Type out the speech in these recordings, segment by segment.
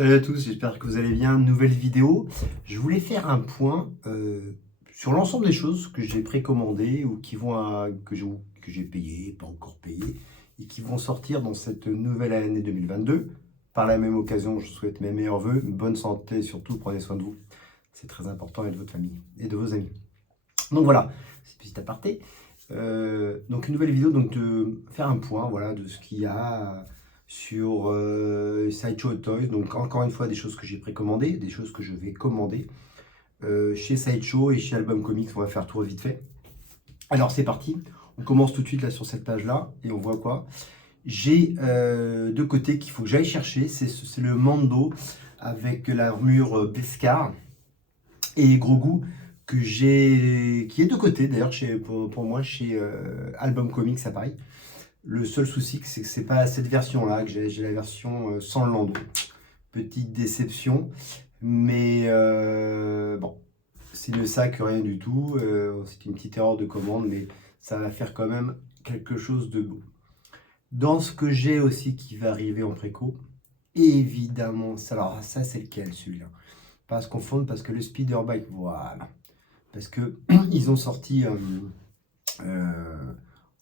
Salut à tous, j'espère que vous allez bien. Nouvelle vidéo. Je voulais faire un point sur l'ensemble des choses que j'ai précommandées ou que j'ai payées, pas encore payées, et qui vont sortir dans cette nouvelle année 2022. Par la même occasion, je vous souhaite mes meilleurs vœux, une bonne santé et surtout prenez soin de vous. C'est très important et de votre famille et de vos amis. Donc voilà, c'est petit aparté. Donc une nouvelle vidéo, donc de faire un point, voilà, de ce qu'il y a sur Sideshow Toys. Donc encore une fois des choses que j'ai précommandées, des choses que je vais commander chez Sideshow et chez Album Comics. On va faire tour vite fait. Alors c'est parti, on commence tout de suite là sur cette page là et on voit quoi. J'ai deux côtés qu'il faut que j'aille chercher. C'est le Mando avec l'armure Beskar et Grogu qui est de côté d'ailleurs pour moi chez Album Comics à Paris. Le seul souci c'est que c'est pas cette version là que j'ai la version sans le Lando. Petite déception, mais bon, c'est mieux ça que rien du tout. C'est une petite erreur de commande, mais ça va faire quand même quelque chose de beau. Dans ce que j'ai aussi qui va arriver en préco, évidemment, alors ça c'est lequel celui-là? Pas à se confondre parce que le Speeder Bike, voilà. Parce que ils ont sorti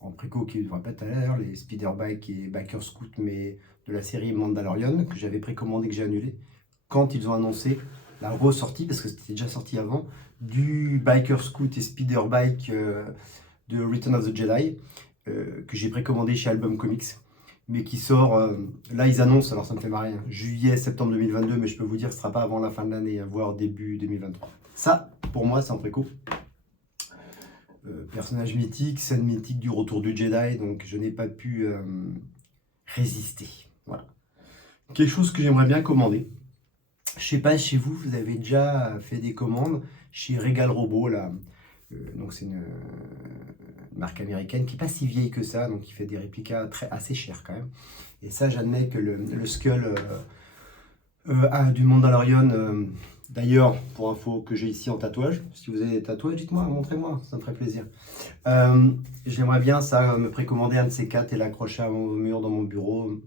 en préco qui ne devrait pas être à l'heure, les Speeder Bike et Biker Scoot, mais de la série Mandalorian, que j'avais précommandé, que j'ai annulé, quand ils ont annoncé la ressortie, parce que c'était déjà sorti avant, du Biker Scoot et Speeder Bike de Return of the Jedi, que j'ai précommandé chez Album Comics, mais qui sort, là ils annoncent, alors ça me fait marrer, hein, juillet, septembre 2022, mais je peux vous dire que ce ne sera pas avant la fin de l'année, hein, voire début 2023. Ça, pour moi, c'est en préco. Personnage mythique, scène mythique du retour du Jedi, donc je n'ai pas pu résister. Voilà. Quelque chose que j'aimerais bien commander. Je sais pas, chez vous, vous avez déjà fait des commandes chez Regal Robot, là. Donc c'est une marque américaine qui n'est pas si vieille que ça, donc qui fait des réplicas assez chers quand même. Et ça, j'admets que le Skull du Mandalorian, d'ailleurs, pour info, que j'ai ici en tatouage. Si vous avez des tatouages, dites-moi, montrez-moi, ça me ferait plaisir. J'aimerais bien ça, me précommander un de ces quatre et l'accrocher au mur dans mon bureau.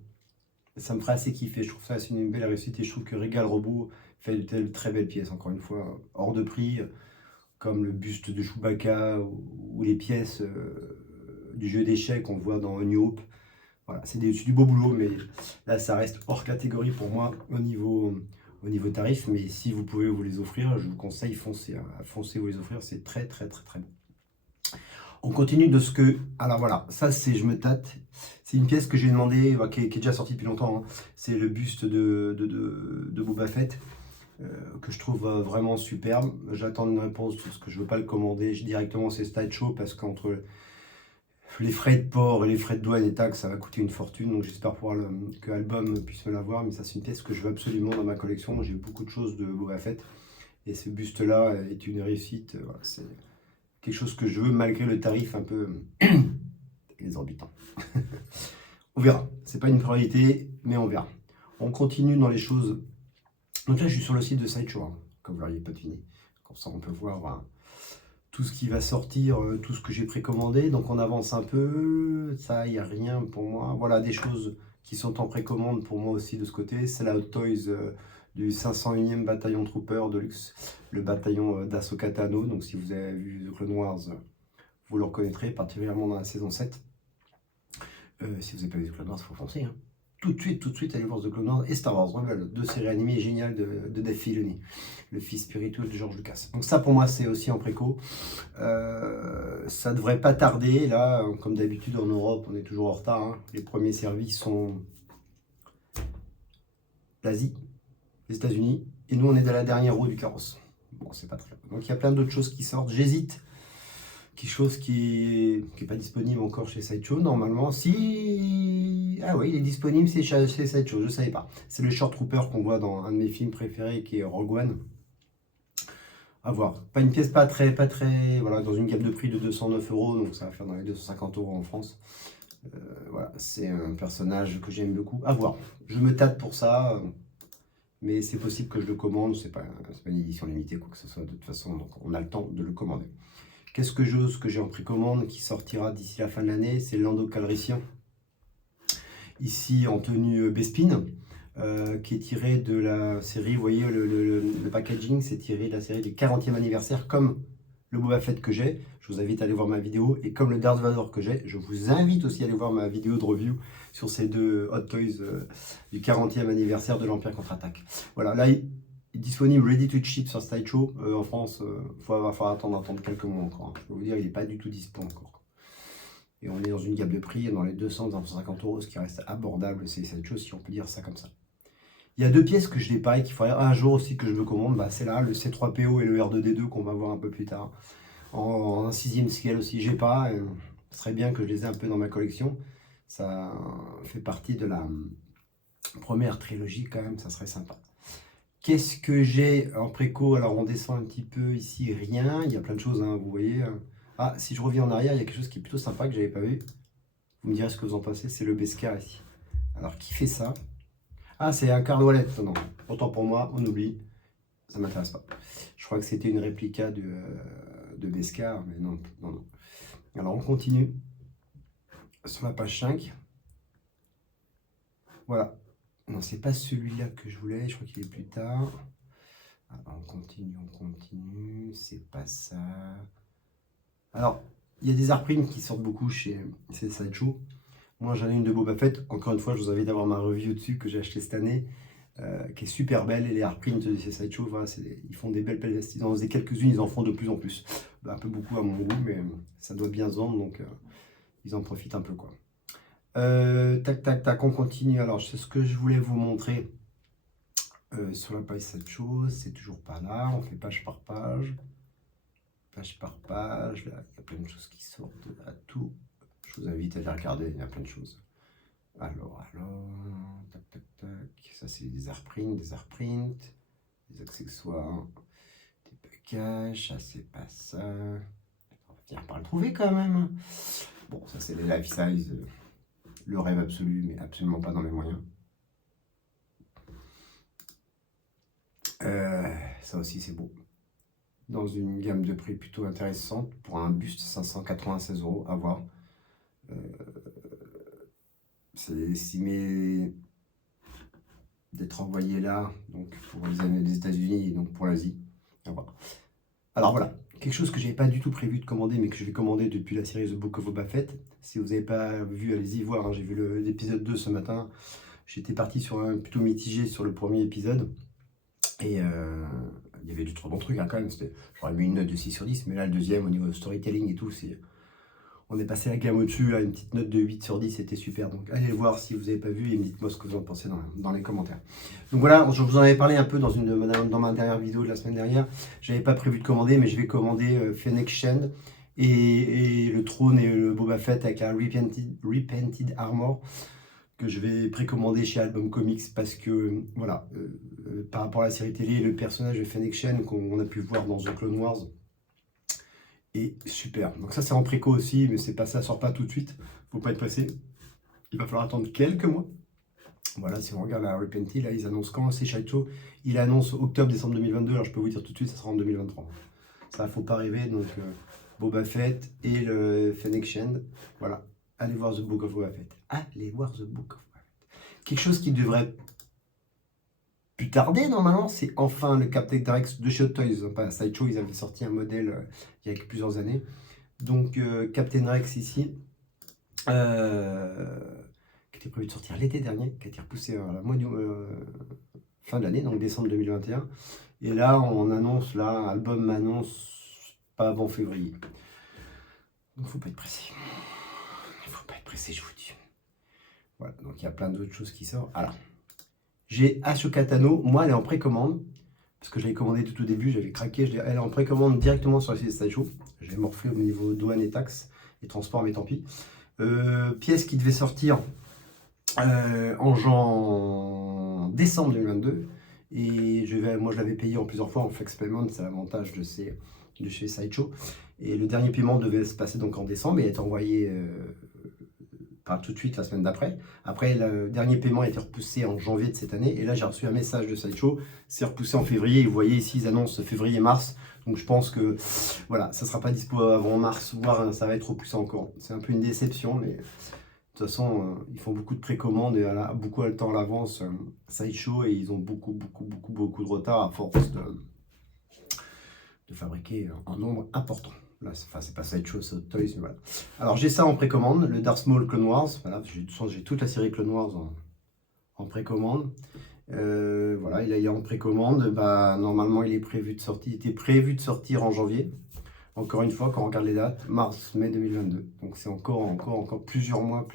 Ça me ferait assez kiffer. Je trouve ça c'est une belle réussite et je trouve que Regal Robot fait de très belles pièces, encore une fois, hors de prix, comme le buste de Chewbacca ou les pièces du jeu d'échecs qu'on voit dans New Hope. Voilà, c'est du beau boulot, mais là, ça reste hors catégorie pour moi au niveau tarif. Mais si vous pouvez vous les offrir, je vous conseille foncez, hein, foncez vous les offrir, c'est très très très très bon. On continue de ce que... Alors voilà, ça c'est, je me tâte, c'est une pièce que j'ai demandé, qui est déjà sortie depuis longtemps, hein. C'est le buste de Boba Fett, que je trouve vraiment superbe. J'attends une réponse parce que je ne veux pas le commander directement, c'est Sideshow, parce qu'entre les frais de port et les frais de douane et taxes, ça va coûter une fortune, donc j'espère que Album puisse me l'avoir, mais ça c'est une pièce que je veux absolument dans ma collection. J'ai beaucoup de choses de Boba Fett, et ce buste-là est une réussite, voilà, c'est quelque chose que je veux malgré le tarif un peu exorbitant. On verra, c'est pas une priorité, mais on verra. On continue dans les choses. Donc là je suis sur le site de Sideshow, hein, comme vous l'auriez pas deviné, comme ça on peut voir tout ce qui va sortir, tout ce que j'ai précommandé. Donc on avance un peu, ça il n'y a rien pour moi. Voilà des choses qui sont en précommande pour moi aussi de ce côté. C'est la Hot Toys du 501e bataillon Trooper de luxe, le bataillon d'Ahsoka Tano. Donc si vous avez vu The Clone Wars, vous le reconnaîtrez, particulièrement dans la saison 7. Si vous n'avez pas vu The Clone Wars, il faut foncer, hein. Tout de suite, allez voir The Clone Wars et Star Wars Rebels, deux séries animées géniales de Dave Filoni, le fils spirituel de George Lucas. Donc ça pour moi c'est aussi en préco. Ça devrait pas tarder, là, comme d'habitude en Europe, on est toujours en retard, hein. Les premiers services sont l'Asie, les États-Unis, et nous on est dans la dernière roue du carrosse. Bon, c'est pas très grave. Donc il y a plein d'autres choses qui sortent, j'hésite. Quelque chose qui est pas disponible encore chez Sideshow, normalement. Si... Ah oui, il est disponible chez Sideshow, je ne savais pas. C'est le Short Trooper qu'on voit dans un de mes films préférés, qui est Rogue One. À voir. Pas une pièce pas très... Voilà, dans une gamme de prix de 209 €, donc ça va faire dans les 250 € en France. Voilà, c'est un personnage que j'aime beaucoup. À voir. Je me tâte pour ça, mais c'est possible que je le commande. C'est pas une édition limitée, quoi que ce soit, de toute façon, donc on a le temps de le commander. Qu'est-ce que j'ai en précommande qui sortira d'ici la fin de l'année? C'est le Lando Calrissian, ici en tenue Bespin. qui est tiré de la série, vous voyez le packaging, c'est tiré de la série du 40e anniversaire, comme le Boba Fett que j'ai. Je vous invite à aller voir ma vidéo, et comme le Darth Vader que j'ai, je vous invite aussi à aller voir ma vidéo de review sur ces deux Hot Toys du 40e anniversaire de l'Empire Contre-Attaque. Voilà, là, il est disponible ready to ship sur Sideshow. En France, il va falloir attendre quelques mois encore. Je peux vous dire, il n'est pas du tout dispo encore. Et on est dans une gamme de prix, dans les 200-250 euros, ce qui reste abordable, c'est Sideshow, si on peut dire ça comme ça. Il y a deux pièces que je n'ai pas et qu'il faudrait un jour aussi que je me commande. Bah, c'est là, le C3PO et le R2D2 qu'on va voir un peu plus tard. En 6e scale aussi, j'ai pas. Ce serait bien que je les ai un peu dans ma collection. Ça fait partie de la première trilogie quand même, ça serait sympa. Qu'est-ce que j'ai en préco? Alors on descend un petit peu ici, rien. Il y a plein de choses, hein, vous voyez. Ah, si je reviens en arrière, il y a quelque chose qui est plutôt sympa que j'avais pas vu. Vous me direz ce que vous en pensez, c'est le Beskar ici. Alors qui fait ça? Ah, c'est un Card Wallet. Non, autant pour moi, on oublie. Ça m'intéresse pas. Je crois que c'était une réplica de Beskar, mais non, non, non. Alors on continue sur la page 5. Voilà. Non, c'est pas celui-là que je voulais, je crois qu'il est plus tard. Alors, on continue, c'est pas ça. Alors, il y a des artprints qui sortent beaucoup chez Sideshow. Moi, j'en ai une de Boba Fett. Encore une fois, je vous invite à voir ma review dessus que j'ai acheté cette année, qui est super belle. Et les artprints de chez Sideshow, voilà, ils font des belles pelles. Ils en faisaient quelques-unes, ils en font de plus en plus. Un peu beaucoup à mon goût, mais ça doit bien se vendre, donc ils en profitent un peu, quoi. Tac, tac, tac, on continue. Alors, c'est ce que je voulais vous montrer sur la page Sideshow. C'est toujours pas là. On fait page par page. Page par page. Là, il y a plein de choses qui sortent à tout. Je vous invite à les regarder, il y a plein de choses. Alors, tac, tac, tac. Ça, c'est des artprints, des accessoires, des packages. Ça, c'est pas ça. On va finir par le trouver quand même. Bon, ça, c'est les life size. Le rêve absolu, mais absolument pas dans mes moyens. Ça aussi, c'est beau. Dans une gamme de prix plutôt intéressante. Pour un buste, 596 € à voir. C'est estimé d'être envoyé là, donc pour les États-Unis et donc pour l'Asie. Alors voilà, quelque chose que je n'avais pas du tout prévu de commander, mais que je vais commander depuis la série The Book of Boba Fett. Si vous n'avez pas vu, allez-y voir, hein. J'ai vu l'épisode 2 ce matin. J'étais parti sur un plutôt mitigé sur le premier épisode. Et il y avait du trop bon truc, hein, quand même. J'aurais mis une note de 6 sur 10, mais là, le deuxième, au niveau storytelling et tout, on est passé la gamme au-dessus, là, une petite note de 8 sur 10, c'était super. Donc allez le voir si vous n'avez pas vu et dites-moi ce que vous en pensez dans les commentaires. Donc voilà, je vous en avais parlé un peu dans ma dernière vidéo de la semaine dernière. Je n'avais pas prévu de commander, mais je vais commander Fennec Shand et le trône et le Boba Fett avec la Repented Armor que je vais précommander chez Album Comics parce que, voilà, par rapport à la série télé, le personnage de Fennec Shand qu'on a pu voir dans The Clone Wars, et super. Donc ça c'est en préco aussi, mais c'est pas ça, sort pas tout de suite. Faut pas être pressé. Il va falloir attendre quelques mois. Voilà, si on regarde la Repented, là ils annoncent quand c'est Sideshow. Il annonce octobre-décembre 2022. Alors je peux vous dire tout de suite, ça sera en 2023. Ça faut pas rêver. Donc Boba Fett et le Fennec Shand. Voilà. Allez voir The Book of Boba Fett. Allez voir The Book of Boba Fett. Quelque chose qui devrait plus tarder normalement, c'est enfin le Captain Rex de chez Hot Toys. Pas Sideshow, ils avaient sorti un modèle il y a plusieurs années. Donc Captain Rex ici, qui était prévu de sortir l'été dernier, qui a été repoussé à la fin de l'année, donc décembre 2021. Et là, on annonce, là, album m'annonce pas avant février. Donc faut pas être pressé. Il faut pas être pressé, je vous dis. Voilà, donc il y a plein d'autres choses qui sortent. Alors, j'ai Ashoka Tano, moi elle est en précommande, parce que je l'avais commandé tout au début, j'avais craqué, elle est en précommande directement sur le site de Sideshow. J'ai morflé au niveau douane et taxes et transport, mais tant pis. Pièce qui devait sortir en décembre 2022, et moi je l'avais payé en plusieurs fois en flex payment, c'est l'avantage de chez Sideshow. Et le dernier paiement devait se passer donc en décembre et être envoyé pas tout de suite la semaine d'après. Après, le dernier paiement a été repoussé en janvier de cette année. Et là, j'ai reçu un message de Sideshow. C'est repoussé en février. Et vous voyez ici, ils annoncent février-mars. Donc, je pense que voilà, ça ne sera pas dispo avant mars, voire ça va être repoussé encore. C'est un peu une déception, mais de toute toute façon, ils font beaucoup de précommandes et beaucoup de temps à l'avance, Sideshow, et ils ont beaucoup de retard à force de fabriquer un nombre important. Là, c'est pas Sideshow, c'est Hot Toys, mais voilà. Alors j'ai ça en précommande, le Darth Maul Clone Wars. Voilà, j'ai toute la série Clone Wars en précommande. Voilà, il est en précommande. Bah, normalement, il était prévu de sortir en janvier. Encore une fois, quand on regarde les dates, mars-mai 2022. Donc c'est encore plusieurs mois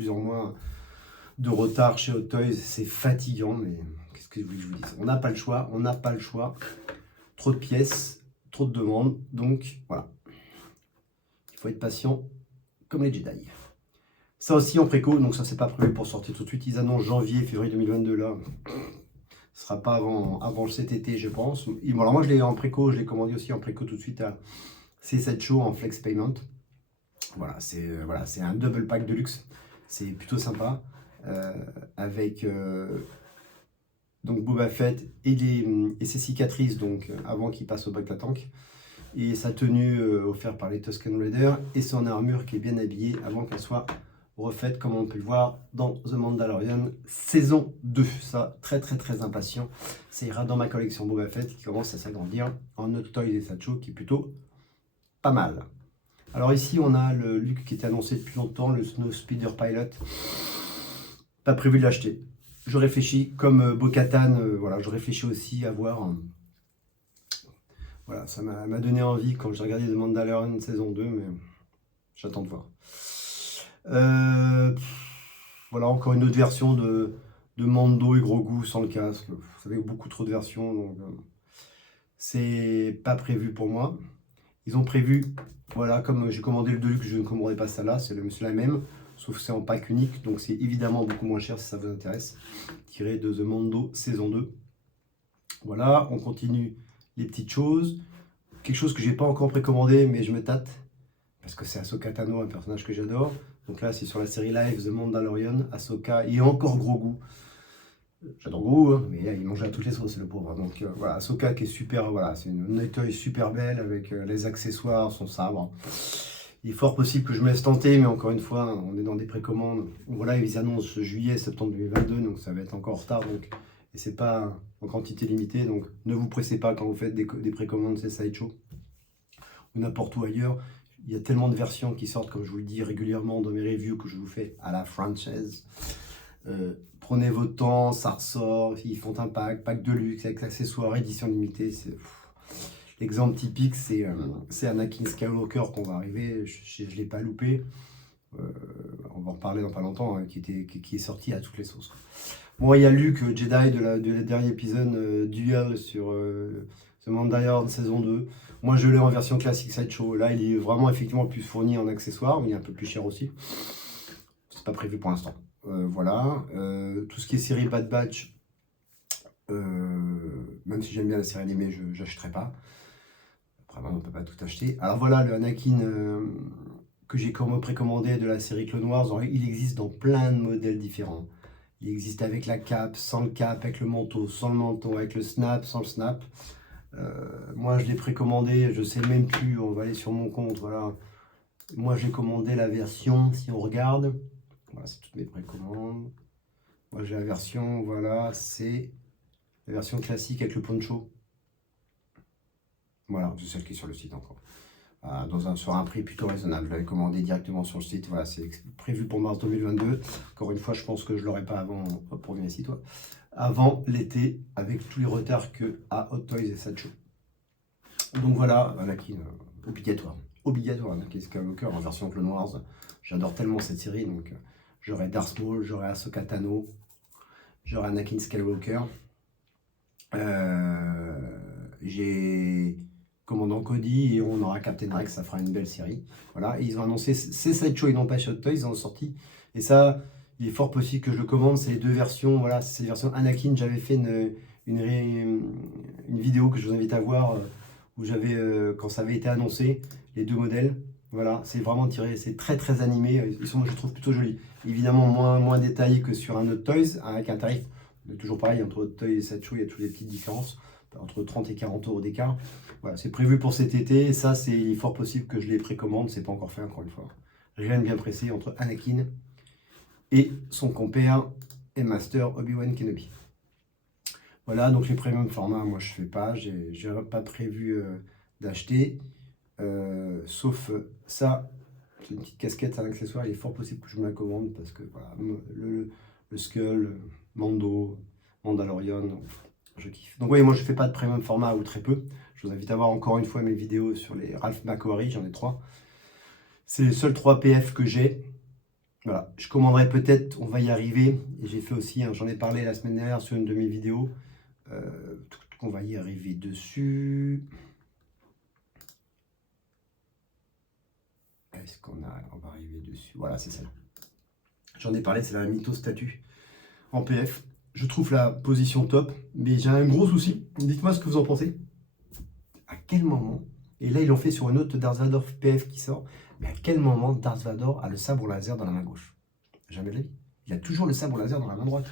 de retard chez Hot Toys. C'est fatigant, mais qu'est-ce que je vous dis? On n'a pas le choix, Trop de pièces, trop de demandes, donc voilà. Il faut être patient comme les Jedi. Ça aussi en préco, donc ça c'est pas prévu pour sortir tout de suite. Ils annoncent janvier, février 2022 là. Ce sera pas avant cet été, je pense. Bon, alors moi je l'ai en préco, je l'ai commandé aussi en préco tout de suite à C7Show en flex payment. Voilà, c'est un double pack de luxe. C'est plutôt sympa. Avec donc Boba Fett et ses cicatrices, donc avant qu'il passe au bac tank, et sa tenue offerte par les Tusken Raiders, et son armure qui est bien habillée avant qu'elle soit refaite, comme on peut le voir dans The Mandalorian saison 2. Ça, très impatient. Ça ira dans ma collection Boba Fett qui commence à s'agrandir en Hot Toys et Sideshow, qui est plutôt pas mal. Alors ici, on a le Luke qui était annoncé depuis longtemps, le Snow Speeder Pilot. Pas prévu de l'acheter. Je réfléchis, comme Bo-Katan, voilà, je réfléchis aussi à voir. Voilà, ça m'a donné envie quand j'ai regardé The Mandalorian saison 2, mais j'attends de voir. Voilà, encore une autre version de Mando et Grogu sans le casque. Vous savez, beaucoup trop de versions, donc c'est pas prévu pour moi. Ils ont prévu, voilà, comme j'ai commandé le Deluxe, je ne commanderai pas ça là, c'est la même, sauf que c'est en pack unique, donc c'est évidemment beaucoup moins cher si ça vous intéresse. Tiré de The Mando saison 2. Voilà, on continue les petites choses. Quelque chose que j'ai pas encore précommandé, mais je me tâte, parce que c'est Ahsoka Tano, un personnage que j'adore. Donc là, c'est sur la série live The Mandalorian, Ahsoka et encore Grogu. J'adore Grogu, hein, mais il mange à toutes les sauces, le pauvre. Donc voilà, Ahsoka qui est super, voilà, c'est une étoile super belle avec les accessoires, son sabre. Il est fort possible que je me laisse tenter, mais encore une fois, on est dans des précommandes. Voilà, ils annoncent juillet, septembre 2022, donc ça va être encore en retard. Donc, et c'est pas en quantité limitée, donc ne vous pressez pas quand vous faites des précommandes, c'est Sideshow ou n'importe où ailleurs. Il y a tellement de versions qui sortent, comme je vous le dis régulièrement dans mes reviews que je vous fais à la franchise. Prenez votre temps, ça ressort, ils font un pack de luxe avec accessoires, édition limitée. L'exemple typique, c'est Anakin Skywalker qu'on va arriver, je ne l'ai pas loupé. On va en reparler dans pas longtemps, hein, qui est sorti à toutes les sauces. Bon, il y a Luke Jedi de dernier épisode Duel sur The Mandalorian saison 2. Moi, je l'ai en version classique Sideshow. Là, il est vraiment effectivement le plus fourni en accessoires, mais il est un peu plus cher aussi. C'est pas prévu pour l'instant. Voilà. Tout ce qui est série Bad Batch, même si j'aime bien la série animée, je n'achèterai pas. Après, on ne peut pas tout acheter. Alors voilà, le Anakin que j'ai précommandé de la série Clone Wars, il existe dans plein de modèles différents. Il existe avec la cape, sans le cap, avec le manteau, sans le manteau, avec le snap, sans le snap. Moi, je l'ai précommandé, je sais même plus, on va aller sur mon compte, voilà. Moi, j'ai commandé la version, si on regarde, voilà, c'est toutes mes précommandes. Moi, j'ai la version, voilà, c'est la version classique avec le poncho. Voilà, c'est celle qui est sur le site encore. Sur un prix plutôt raisonnable. Je l'avais commandé directement sur le site. Voilà, c'est prévu pour mars 2022. Encore une fois, je pense que je ne l'aurai pas avant, pour venir ici, toi, avant l'été, avec tous les retards que a Hot Toys et Sideshow. Donc voilà, Anakin, obligatoire, Anakin Skywalker en version Clone Wars. J'adore tellement cette série, donc j'aurai Darth Maul, j'aurai Ahsoka Tano, j'aurai Anakin Skywalker. J'ai Commandant Cody et on aura Captain Rex, ça fera une belle série. Voilà, et ils ont annoncé, c'est Sideshow, ils n'ont pas chez Hot Toys, ils ont sorti. Et ça, il est fort possible que je le commande, c'est les deux versions. Voilà, c'est la version Anakin, j'avais fait une vidéo que je vous invite à voir, où j'avais, quand ça avait été annoncé, les deux modèles. Voilà, c'est vraiment tiré, c'est très animé, ils sont, je trouve, plutôt jolis. Évidemment, moins détaillés que sur un Hot Toys, avec un tarif toujours pareil, entre Hot Toys et Sideshow, il y a toutes les petites différences, entre 30 et 40 euros d'écart. Voilà, c'est prévu pour cet été, et ça, c'est fort possible que je les précommande, c'est pas encore fait, encore une fois. Rien de bien pressé entre Anakin et son compère et master Obi-Wan Kenobi. Voilà, donc les premium formats, moi je fais pas, j'ai pas prévu d'acheter, sauf ça, c'est une petite casquette, c'est un accessoire, il est fort possible que je me la commande parce que voilà, le Skull, Mando, Mandalorian, je kiffe. Donc oui, moi je fais pas de premium format ou très peu. Je vous invite à voir encore une fois mes vidéos sur les Ralph McQuarrie, j'en ai 3. C'est les seuls 3 PF que j'ai. Voilà, je commanderai peut-être, on va y arriver. Et j'ai fait aussi, hein, j'en ai parlé la semaine dernière sur une de mes vidéos. On va y arriver dessus. Est-ce qu'on va arriver dessus? Voilà, c'est celle-là. J'en ai parlé, c'est la Mytho Statue en PF. Je trouve la position top, mais j'ai un gros souci. Dites-moi ce que vous en pensez. À quel moment, et là ils l'ont fait sur une autre Darth Vader PF qui sort, mais à quel moment Darth Vader a le sabre laser dans la main gauche? Jamais de la vie. Il a toujours le sabre laser dans la main droite.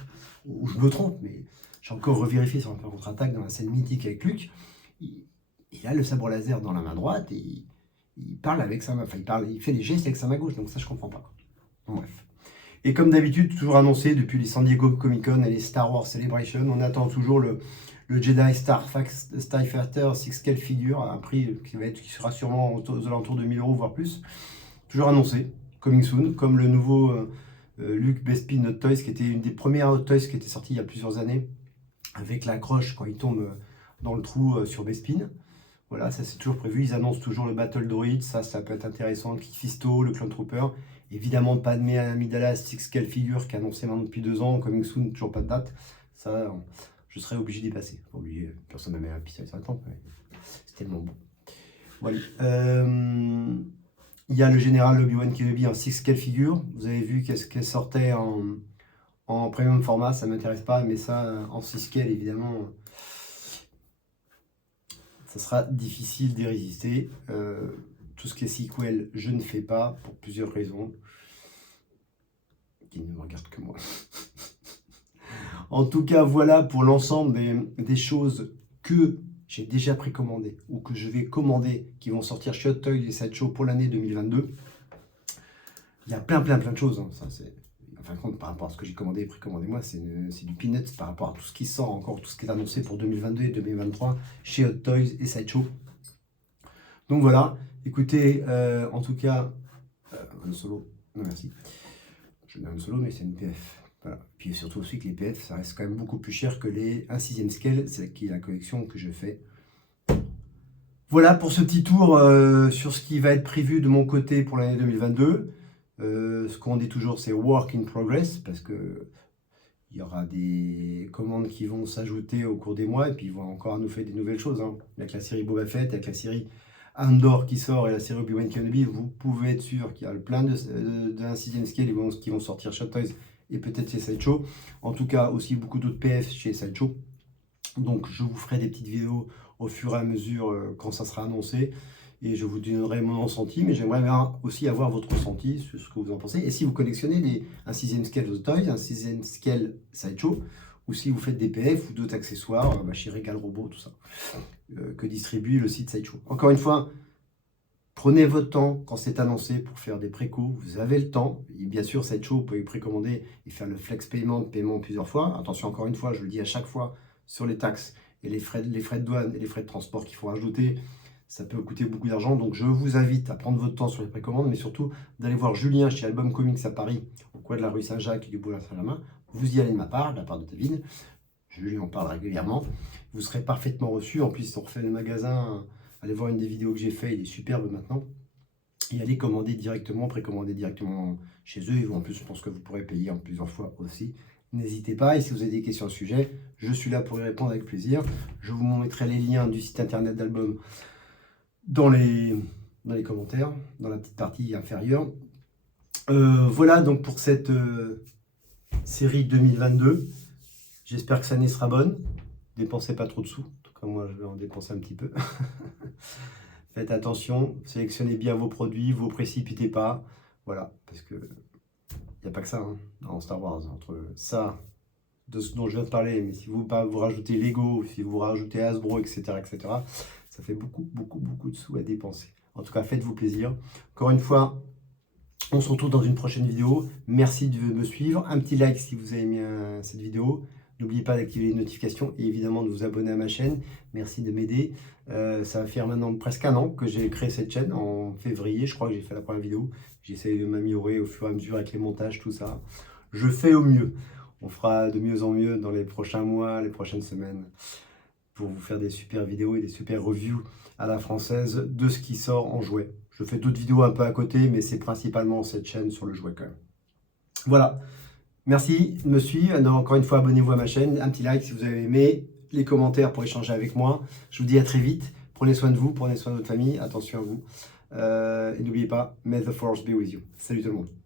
Ou je me trompe, mais j'ai encore revérifié sur un peu contre-attaque dans la scène mythique avec Luke. Il a le sabre laser dans la main droite et il parle avec sa main. Enfin, il fait les gestes avec sa main gauche, donc ça je comprends pas. Bon, bref. Et comme d'habitude, toujours annoncé depuis les San Diego Comic Con et les Star Wars Celebration, on attend toujours le Jedi Starfighter 6-scale figure à un prix qui sera sûrement aux alentours de 1000 €, voire plus. Toujours annoncé, coming soon, comme le nouveau Luke Bespin Hot Toys, qui était une des premières Hot Toys qui était sortie il y a plusieurs années, avec la croche quand il tombe dans le trou sur Bespin. Voilà, ça c'est toujours prévu. Ils annoncent toujours le Battle Droid, ça peut être intéressant. Le Fisto, le Clone Trooper. Évidemment, Padmé Amidala, 6-scale figure qui est annoncé maintenant depuis 2 ans, coming soon, toujours pas de date. Ça, je serais obligé d'y passer. Pas obligé, personne n'a mis un pizza sur le temps, mais c'est tellement bon. Voilà. Il y a le général Obi-Wan Kenobi en 6-scale figure. Vous avez vu qu'elle sortait en premium format, ça m'intéresse pas, mais ça en 6-scale, évidemment, ça sera difficile d'y résister. Tout ce qui est sequel, je ne fais pas pour plusieurs raisons qui ne me regardent que moi. En tout cas, voilà pour l'ensemble des choses que j'ai déjà précommandées ou que je vais commander qui vont sortir chez Hot Toys et Sideshow pour l'année 2022. Il y a plein de choses. Hein. Ça, c'est, en fin de compte, par rapport à ce que j'ai commandé et précommandé moi, c'est du peanuts par rapport à tout ce qui sort encore, tout ce qui est annoncé pour 2022 et 2023 chez Hot Toys et Sideshow. Donc voilà, écoutez, en tout cas, un solo, non merci. Je mets un solo, mais c'est une PF. Voilà. Puis surtout aussi que les PF, ça reste quand même beaucoup plus cher que les 1/6 scale, c'est qui est la collection que je fais. Voilà pour ce petit tour sur ce qui va être prévu de mon côté pour l'année 2022. Ce qu'on dit toujours, c'est work in progress, parce que il y aura des commandes qui vont s'ajouter au cours des mois, et puis ils vont encore nous faire des nouvelles choses. Hein. Avec la série Boba Fett, avec la série Andor qui sort et la série Obi-Wan Kenobi, vous pouvez être sûr qu'il y a plein de 1/6 scale qui vont sortir chez Toys et peut-être chez Sideshow. En tout cas, aussi beaucoup d'autres PF chez Sideshow. Donc je vous ferai des petites vidéos au fur et à mesure quand ça sera annoncé. Et je vous donnerai mon ressenti, mais j'aimerais bien aussi avoir votre ressenti sur ce que vous en pensez. Et si vous collectionnez les 1/6 scale de Toys, 1/6 scale Sideshow, ou si vous faites des PF ou d'autres accessoires, chez Regal Robot, tout ça, que distribue le site Sideshow. Encore une fois, prenez votre temps quand c'est annoncé pour faire des précos, vous avez le temps. Et bien sûr, Sideshow, vous pouvez précommander et faire le flex paiement plusieurs fois. Attention, encore une fois, je le dis à chaque fois, sur les taxes et les frais de douane et les frais de transport qu'il faut rajouter, ça peut coûter beaucoup d'argent. Donc je vous invite à prendre votre temps sur les précommandes, mais surtout d'aller voir Julien chez Album Comics à Paris, au coin de la rue Saint-Jacques et du boulevard Saint-Germain. Vous y allez de ma part, de la part de David. Je lui en parle régulièrement. Vous serez parfaitement reçu. En plus, on refait le magasin. Allez voir une des vidéos que j'ai fait, il est superbe maintenant. Et allez commander directement, précommander directement chez eux. Et en plus, je pense que vous pourrez payer en plusieurs fois aussi. N'hésitez pas. Et si vous avez des questions au sujet, je suis là pour y répondre avec plaisir. Je vous mettrai les liens du site internet d'Album dans les commentaires, dans la petite partie inférieure. Voilà donc pour cette série 2022. J'espère que cette année sera bonne. Dépensez pas trop de sous. En tout cas, moi, je vais en dépenser un petit peu. Faites attention. Sélectionnez bien vos produits. Vous précipitez pas. Voilà. Parce que il n'y a pas que ça dans Star Wars. Entre ça, de ce dont je viens de parler, mais si vous rajoutez Lego, si vous rajoutez Hasbro, etc., ça fait beaucoup de sous à dépenser. En tout cas, faites-vous plaisir. Encore une fois, On se retrouve dans une prochaine vidéo. Merci de me suivre. Un petit like si vous avez aimé cette vidéo. N'oubliez pas d'activer les notifications et évidemment de vous abonner à ma chaîne. Merci de m'aider. Ça va faire maintenant presque un an que j'ai créé cette chaîne. En février, je crois que j'ai fait la première vidéo. J'essaie de m'améliorer au fur et à mesure avec les montages, tout ça. Je fais au mieux. On fera de mieux en mieux dans les prochains mois, les prochaines semaines, pour vous faire des super vidéos et des super reviews à la française de ce qui sort en jouet. Je fais d'autres vidéos un peu à côté, mais c'est principalement cette chaîne sur le jouet quand même. Voilà. Merci de me suivre. Encore une fois, abonnez-vous à ma chaîne. Un petit like si vous avez aimé. Les commentaires pour échanger avec moi. Je vous dis à très vite. Prenez soin de vous, prenez soin de votre famille. Attention à vous. Et n'oubliez pas, may the force be with you. Salut tout le monde.